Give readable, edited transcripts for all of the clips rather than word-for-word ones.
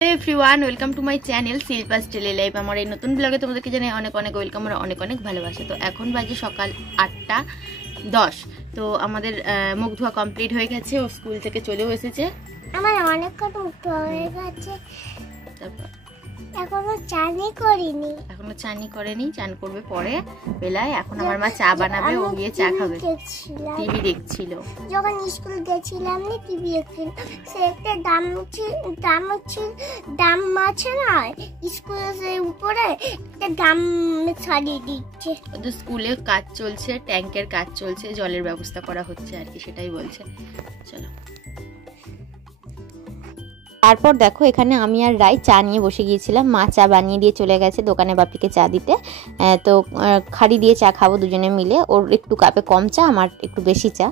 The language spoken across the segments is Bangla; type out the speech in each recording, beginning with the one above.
Everyone welcome to my channel Shilpa's daily life. আমার এই নতুন ব্লগে তোমাদেরকে জানাই অনেক অনেক ওয়েলকাম আর অনেক অনেক ভালোবাসা। তো এখন বাজে সকাল 8:10। তো আমাদের মুখ ধোয়া কমপ্লিট হয়ে গেছে, ও স্কুল থেকে চলেও এসেছে। আমার অনেক কত মুখ ধোয়া হয়ে গেছে, তারপর এখনো চানি করিনি। এখনো চানি করেনি, চান করবে পরে বেলায়। এখন আমার মা চা বানাবে, ও গিয়ে চা খাবে। টিভি দেখছিল যখন স্কুল গেছিলাম না, টিভি দেখছিলাম। সে একটা দাম আছে না স্কুলের উপরে, একটা দাম ছাড়িয়ে দিচ্ছে। ওদের স্কুলে কাজ চলছে, ট্যাঙ্কের কাজ চলছে, জলের ব্যবস্থা করা হচ্ছে আর কি, সেটাই বলছে। চলো। তারপর দেখো এখানে আমি আর রাই চা নিয়ে বসে গিয়েছিলাম। মা চা বানিয়ে দিয়ে চলে গেছে দোকানে বাপিকে চা দিতে। তো খাড়ি দিয়ে চা খাবো দুজনে মিলে। ওর একটু কাপে কম চা, আমার একটু বেশি চা।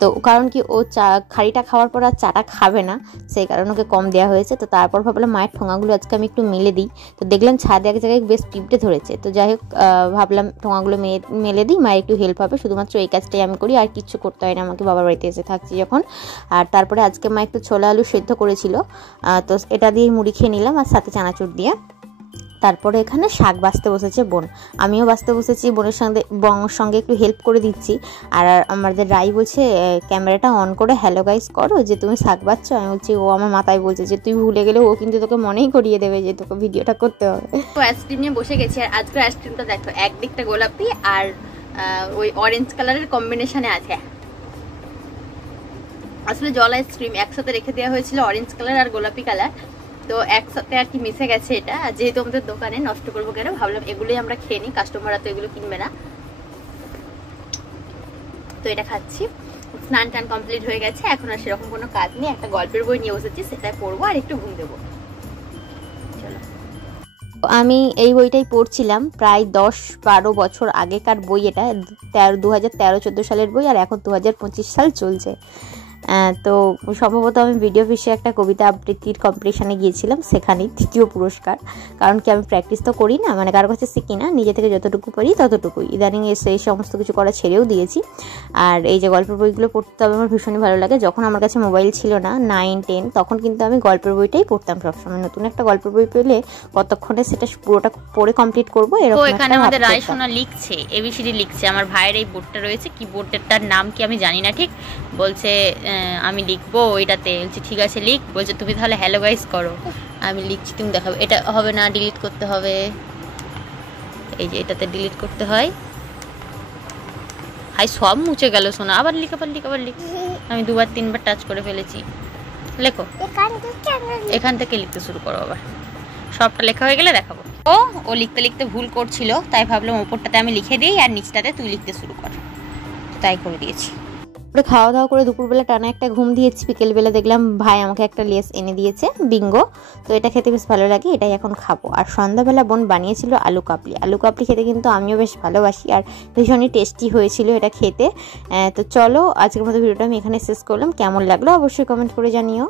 তো কারণ কি ও চা খাড়িটা খাওয়ার পর আর চাটা খাবে না, সেই কারণে ওকে কম দেওয়া হয়েছে। তো তারপর ভাবলাম মায়ের ঠোঙাগুলো আজকে আমি একটু মেলে দিই। তো দেখলাম ছাদে এক জায়গায় বেশ পিঁপড়ে ধরেছে। তো যাই হোক ভাবলাম ঠোঙাগুলো মেলে দিই, মায়ের একটু হেল্প হবে। শুধুমাত্র এই কাজটাই আমি করি, আর কিচ্ছু করতে হয় না আমাকে বাবার বাড়িতে এসে থাকছি যখন। আর তারপরে আজকে মা একটু ছোলা আলু সেদ্ধ করেছিল, তো এটা দিয়ে মুড়ি খেয়ে নিলাম আর সাথে চানাচুর দিয়ে। তারপরে এখানে শাক বাছতে বসেছে বোন, আমিও বাছতে বসেছি। বোনের সঙ্গে একটু হেল্প করে দিচ্ছি। আর আমাদের রাই বলছে ক্যামেরাটা অন করে হ্যালো গাইস করো, যে তুমি শাক বাছছো। আমি বলছি ও আমার মাথায় বলছে যে তুই ভুলে গেলে ও কিন্তু তোকে মনেই করিয়ে দেবে যে তোকে ভিডিওটা করতে হবে। তো আইসক্রিম নিয়ে বসে গেছি। আর আজকে আইসক্রিমটা দেখো, একদিকটা গোলাপি আর ওই অরেঞ্জ কালারের কম্বিনেশনে আছে। আসলে জল আইসক্রিম একসাথে রেখে দেওয়া হয়েছিল, অরেঞ্জ কালার আর গোলাপি কালার। তো একসাথে আর কি মিশে গেছে এটা। যেহেতু আমাদের দোকানে নষ্ট করবো কেন, ভাবলাম এগুলোই আমরা খেয়ে নিই, কাস্টমাররা তো এগুলো কিনবে না। তো এটা খাচ্ছি। স্নান টান কমপ্লিট হয়ে গেছে, এখন আর সেরকম কোনো কাজ নেই। একটা গল্পের বই নিয়ে বসেছি, সেটাই পড়বো আর একটু ঘুম দেবো। চলো। আমি এই বইটাই পড়ছিলাম, প্রায় 10-12 বছর আগেকার বই এটা। 2013-14 সালের বই, আর এখন 2025 সাল চলছে। তো সম্ভবত আমি ভিডিও অফিসে একটা কবিতা আবৃত্তির কম্পিটিশানে গিয়েছিলাম, সেখানেই তৃতীয় পুরস্কার। কারণ কি আমি প্র্যাকটিস তো করি না, মানে কারোর কাছে শিখি না, নিজে থেকে যতটুকু পারি ততটুকুই। ইদানিং এসে এই সমস্ত কিছু করা ছেড়েও দিয়েছি। আর এই যে গল্পের বইগুলো পড়তে হবে আমার ভীষণই ভালো লাগে। যখন আমার কাছে মোবাইল ছিল না 9-10, তখন কিন্তু আমি গল্পের বইটাই পড়তাম সবসময়। নতুন একটা গল্পের বই পেলে কতক্ষণে সেটা পুরোটা পড়ে কমপ্লিট করবো এরকম। এখানে আমাদের রায়সোনা লিখছে, এবিসিডি লিখছে। আমার ভাইয়ের এই বোর্ডটা রয়েছে, কি বোর্ডটার নাম কি আমি জানি না ঠিক। বলছে আমি লিখবো ওইটাতে। বলছি ঠিক আছে লিখ। বলছে তুমি তাহলে হ্যালো গাইস করো। আমি লিখছি, তুমি দেখাবে। এটা হবে না, ডিলিট করতে হবে। এই যে এটাতে ডিলিট করতে হয়। হাই সব মুছে গেল সোনা। আবার লিখ, আবার লিখ, আবার লিখ। আমি 2-3বার টাচ করে ফেলেছি। লেখো, এখান থেকে লিখতে শুরু করো। আবার সবটা লেখা হয়ে গেলে দেখাবো। ও লিখতে লিখতে ভুল করছিল, তাই ভাবলাম ওপরটাতে আমি লিখে দিই আর নিচটাতে তুই লিখতে শুরু কর। তাই করে দিয়েছি। খাওয়া দাওয়া করে দুপুরবেলা টানা একটা ঘুম দিয়েছি। বিকেলবেলা দেখলাম ভাই আমাকে একটা লেস এনে দিয়েছে, বিঙ্গো। তো এটা খেতে বেশ ভালো লাগে, এটাই এখন খাবো। আর সন্ধ্যাবেলা বোন বানিয়েছিল আলু কাবলি। আলু কাবলি খেতে কিন্তু আমিও বেশ ভালোবাসি, আর ভীষণই টেস্টি হয়েছিল এটা খেতে। তো চলো আজকের মতো ভিডিওটা আমি এখানে শেষ করলাম। কেমন লাগলো অবশ্যই কমেন্ট করে জানিও।